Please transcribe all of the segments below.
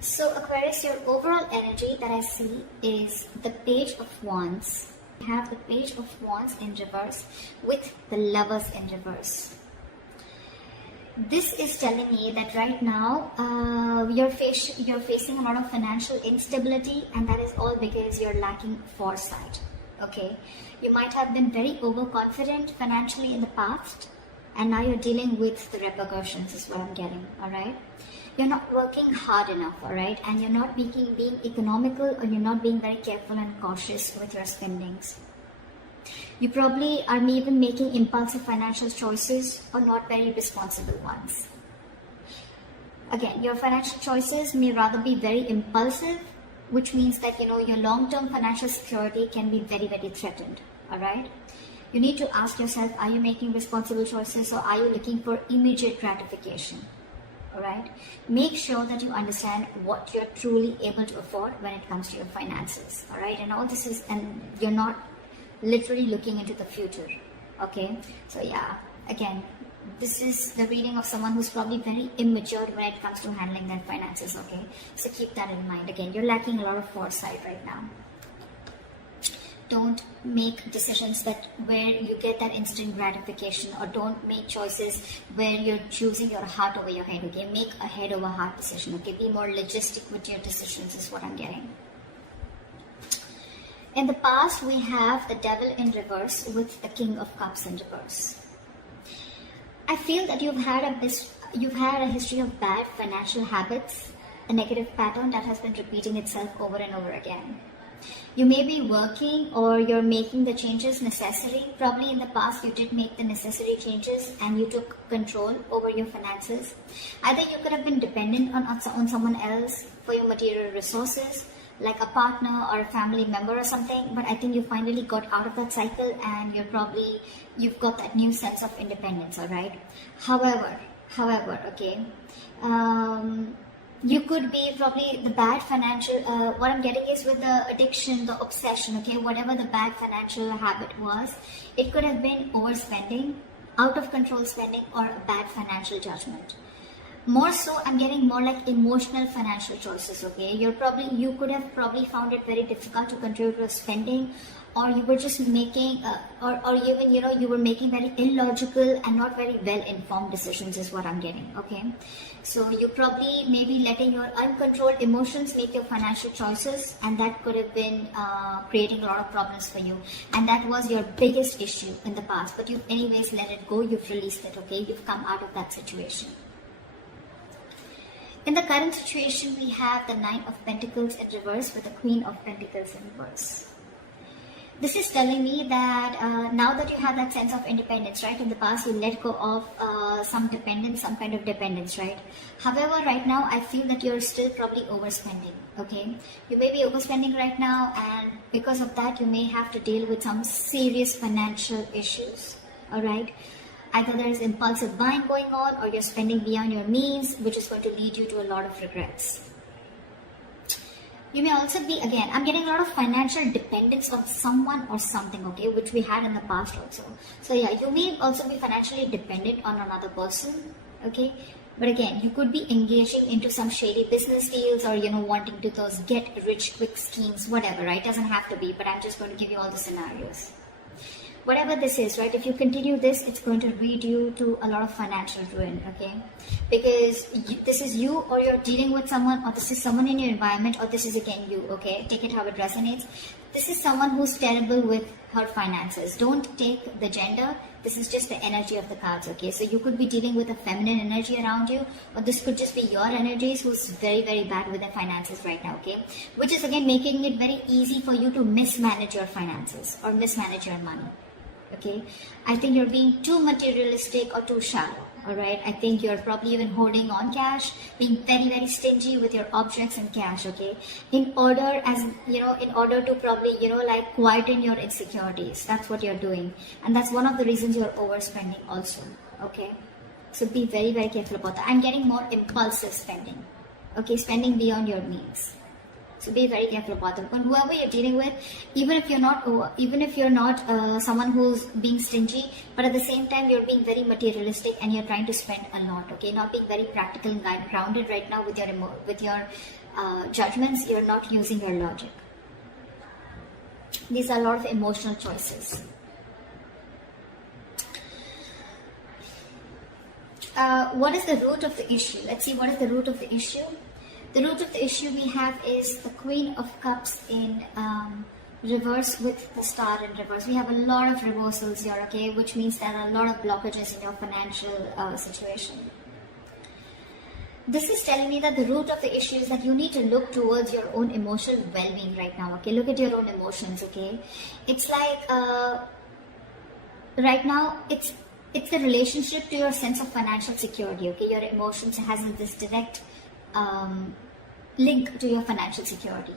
So Aquarius, your overall energy that I see is the Page of Wands. You have the Page of Wands in reverse with the Lovers in reverse. This is telling me that right now you're facing a lot of financial instability, and that is all because you're lacking foresight. Okay, you might have been very overconfident financially in the past, and now you're dealing with the repercussions is what I'm getting. All right, you're not working hard enough, all right, and you're not being economical, or you're not being very careful and cautious with your spendings. You probably are even making impulsive financial choices or not very responsible ones. Again, your financial choices may rather be very impulsive, which means that your long-term financial security can be very, very threatened. All right. You need to ask yourself, are you making responsible choices, or are you looking for immediate gratification? All right. Make sure that you understand what you're truly able to afford when it comes to your finances. All right. And all this is, and you're not literally looking into the future. Okay. So yeah, again, this is the reading of someone who's probably very immature when it comes to handling their finances. Okay. So keep that in mind. Again, you're lacking a lot of foresight right now. Don't make decisions where you get that instant gratification, or don't make choices where you're choosing your heart over your head. Okay, make a head over heart decision. Okay, be more logistic with your decisions is what I'm getting. In the past, we have the Devil in reverse with the King of Cups in reverse. I feel that you've had a history of bad financial habits, a negative pattern that has been repeating itself over and over again. You may be working, or you're making the changes necessary. Probably in the past you did make the necessary changes and you took control over your finances. Either you could have been dependent on someone else for your material resources, like a partner or a family member or something, but I think you finally got out of that cycle, and you've got that new sense of independence. All right. However, okay, you could be probably the bad financial, what I'm getting is with the addiction, the obsession, okay, whatever the bad financial habit was, it could have been overspending, out of control spending, or a bad financial judgment. More so, I'm getting more like emotional financial choices, okay. You could have probably found it very difficult to control your spending, or you were just making, or even, you were making very illogical and not very well-informed decisions is what I'm getting, okay. So you probably maybe letting your uncontrolled emotions make your financial choices, and that could have been creating a lot of problems for you. And that was your biggest issue in the past, but you've anyways let it go, you've released it, okay. You've come out of that situation. In the current situation, we have the Nine of Pentacles in reverse with the Queen of Pentacles in reverse. This is telling me that now that you have that sense of independence, right? In the past, you let go of some kind of dependence, right? However, right now, I feel that you're still probably overspending, okay? You may be overspending right now, and because of that, you may have to deal with some serious financial issues, all right? Either there is impulsive buying going on, or you're spending beyond your means, which is going to lead you to a lot of regrets. You may also be, again, I'm getting a lot of financial dependence on someone or something, okay, which we had in the past also. So yeah, you may also be financially dependent on another person, okay. But again, you could be engaging into some shady business deals, or, wanting to those get rich quick schemes, whatever, right? Doesn't have to be, but I'm just going to give you all the scenarios. Whatever this is, right, if you continue this, it's going to lead you to a lot of financial ruin, okay? Because this is you, or you're dealing with someone, or this is someone in your environment, or this is again you, okay? Take it how it resonates. This is someone who's terrible with her finances. Don't take the gender. This is just the energy of the cards, okay? So you could be dealing with a feminine energy around you, or this could just be your energies who's very, very bad with their finances right now, okay? Which is again making it very easy for you to mismanage your finances or mismanage your money. Okay, I think you're being too materialistic or too shallow. All right, I think you're probably even holding on cash, being very, very stingy with your objects and cash. Okay, in order to probably like quieten your insecurities. That's what you're doing, and that's one of the reasons you're overspending also. Okay, so be very, very careful about that. I'm getting more impulsive spending. Okay, spending beyond your means. So be very careful about them. But whoever you're dealing with, even if you're not someone who's being stingy, but at the same time you're being very materialistic and you're trying to spend a lot. Okay, not being very practical and grounded right now with your judgments. You're not using your logic. These are a lot of emotional choices. What is the root of the issue? Let's see, what is the root of the issue? The root of the issue we have is the Queen of Cups in reverse with the Star in reverse. We have a lot of reversals here, okay, which means there are a lot of blockages in your financial situation. This is telling me that the root of the issue is that you need to look towards your own emotional well-being right now, okay? Look at your own emotions, okay? It's like, right now, it's the relationship to your sense of financial security, okay? Your emotions has this direct link to your financial security.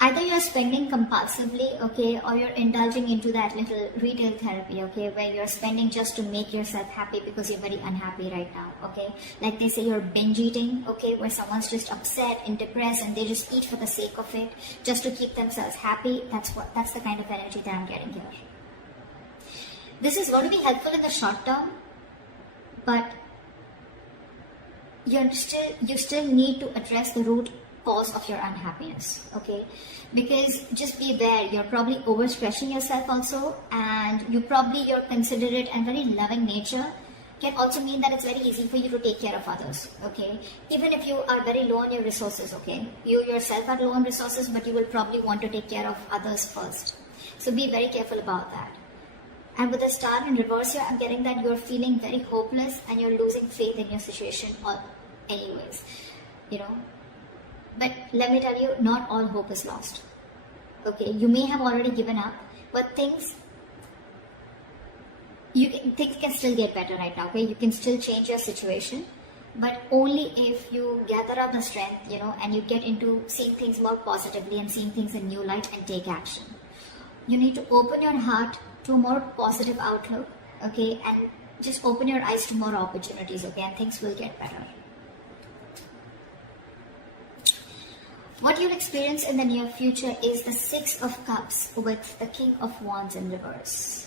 Either you're spending compulsively, okay, or you're indulging into that little retail therapy, okay, where you're spending just to make yourself happy because you're very unhappy right now, okay? Like they say, you're binge eating, okay, where someone's just upset and depressed and they just eat for the sake of it, just to keep themselves happy. That's the kind of energy that I'm getting here. This is going to be helpful in the short term, but you still need to address the root cause of your unhappiness, okay? Because just be aware, you're probably overstretching yourself also, and your considerate and very loving nature can also mean that it's very easy for you to take care of others, okay? Even if you are very low on your resources, okay? You yourself are low on resources, but you will probably want to take care of others first. So be very careful about that. And with the Star in reverse here, I'm getting that you're feeling very hopeless and you're losing faith in your situation anyways, you know. But let me tell you, not all hope is lost. Okay, you may have already given up, but things can still get better right now, okay? You can still change your situation, but only if you gather up the strength, you know, and you get into seeing things more positively and seeing things in new light and take action. You need to open your heart to a more positive outlook, okay? And just open your eyes to more opportunities, okay? And things will get better. What you'll experience in the near future is the Six of Cups with the King of Wands in reverse.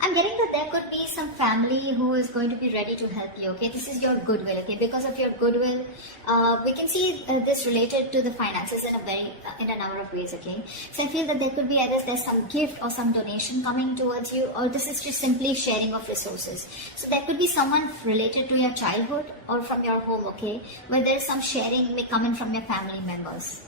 I'm getting that there could be some family who is going to be ready to help you, okay? This is your goodwill, okay? Because of your goodwill, we can see this related to the finances in a number of ways, okay? So I feel that there could be either there's some gift or some donation coming towards you, or this is just simply sharing of resources. So there could be someone related to your childhood or from your home, okay? Where there's some sharing may come in from your family members.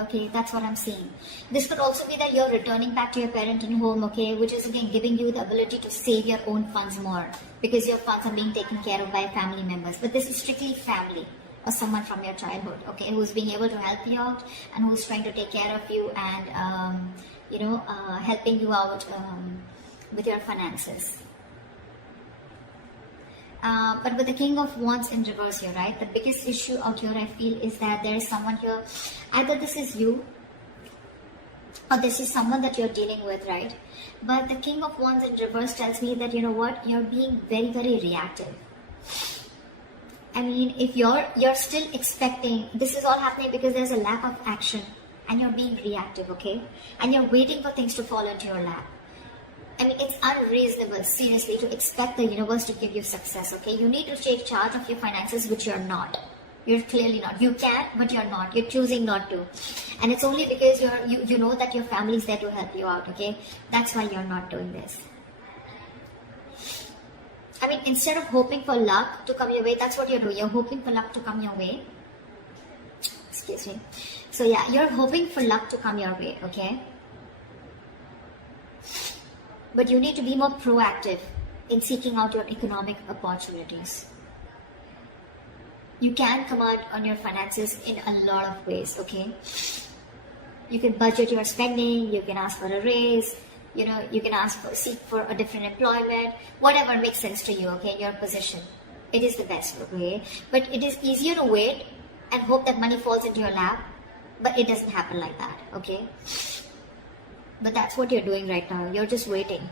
Okay, that's what I'm seeing. This could also be that you're returning back to your parent and home, okay, which is again giving you the ability to save your own funds more because your funds are being taken care of by family members. But this is strictly family or someone from your childhood, okay, who's being able to help you out and who's trying to take care of you and, helping you out with your finances. But with the King of Wands in reverse here, right, the biggest issue out here I feel is that there is someone here, either this is you or this is someone that you're dealing with, right? But the King of Wands in reverse tells me that, you know what, you're being very, very reactive. I mean, if you're still expecting, this is all happening because there's a lack of action and you're being reactive, okay? And you're waiting for things to fall into your lap. I mean, it's unreasonable, seriously, to expect the universe to give you success, okay? You need to take charge of your finances, which you're not. You're clearly not. You can, but you're not. You're choosing not to. And it's only because you know that your family is there to help you out, okay? That's why you're not doing this. I mean, instead of hoping for luck to come your way, that's what you're doing. You're hoping for luck to come your way. Excuse me. So yeah, you're hoping for luck to come your way, okay? But you need to be more proactive in seeking out your economic opportunities. You can command on your finances in a lot of ways, okay? You can budget your spending, you can ask for a raise, you know, you can seek for a different employment, whatever makes sense to you, okay, your position. It is the best way. But it is easier to wait and hope that money falls into your lap, but it doesn't happen like that, okay? But that's what you're doing right now. You're just waiting.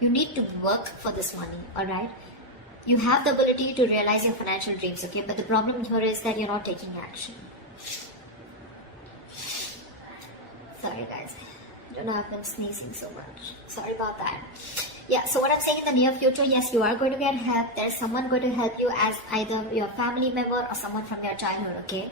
You need to work for this money, alright? You have the ability to realize your financial dreams, okay? But the problem here is that you're not taking action. Sorry guys, I don't know, I've been sneezing so much. Sorry about that. Yeah, so what I'm saying, in the near future, yes, you are going to get help. There's someone going to help you as either your family member or someone from your childhood, okay?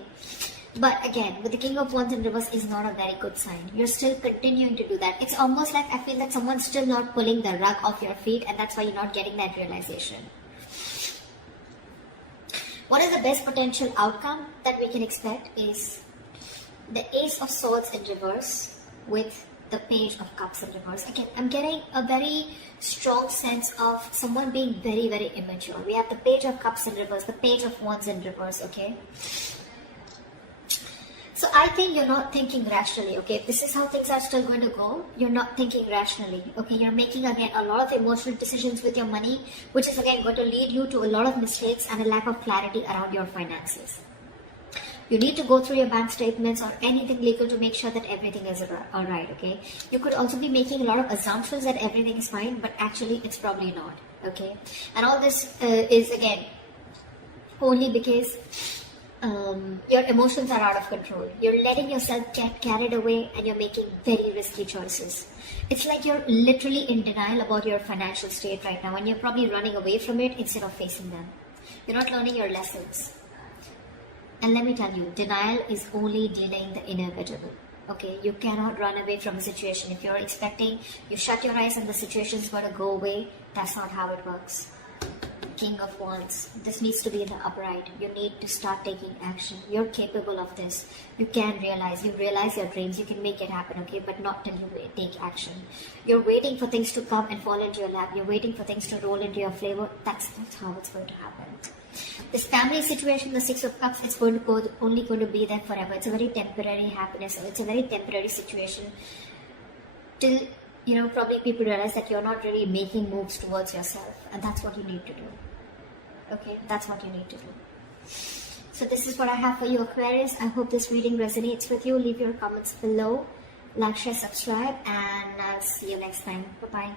But again, with the King of Wands in reverse is not a very good sign. You're still continuing to do that. It's almost like I feel that someone's still not pulling the rug off your feet, and that's why you're not getting that realization. What is the best potential outcome that we can expect is the Ace of Swords in reverse with the Page of Cups in reverse. Again, I'm getting a very strong sense of someone being very, very immature. We have the Page of Cups in reverse, the Page of Wands in reverse, okay? So I think you're not thinking rationally, okay? If this is how things are still going to go, you're not thinking rationally, okay? You're making, again, a lot of emotional decisions with your money, which is, again, going to lead you to a lot of mistakes and a lack of clarity around your finances. You need to go through your bank statements or anything legal to make sure that everything is alright, okay? You could also be making a lot of assumptions that everything is fine, but actually it's probably not, okay? And all this is, again, only because your emotions are out of control. You're letting yourself get carried away and you're making very risky choices. It's like you're literally in denial about your financial state right now, and you're probably running away from it instead of facing them. You're not learning your lessons. And let me tell you, denial is only delaying the inevitable. Okay, you cannot run away from a situation. If you're expecting, you shut your eyes and the situation is going to go away, that's not how it works. King of Wands, this needs to be in the upright. You need to start taking action. You're capable of this. You can realize, you realize your dreams, you can make it happen, okay, but not till you take action. You're waiting for things to come and fall into your lap. You're waiting for things to roll into your flavor. That's how it's going to happen. This family situation, the Six of Cups, it's going to go, only going to be there forever. It's a very temporary happiness. It's a very temporary situation till, you know, probably people realize that you're not really making moves towards yourself, and that's what you need to do. Okay, that's what you need to do. So this is what I have for you, Aquarius. I hope this reading resonates with you. Leave your comments below, like, share, subscribe, and I'll see you next time. Bye-bye.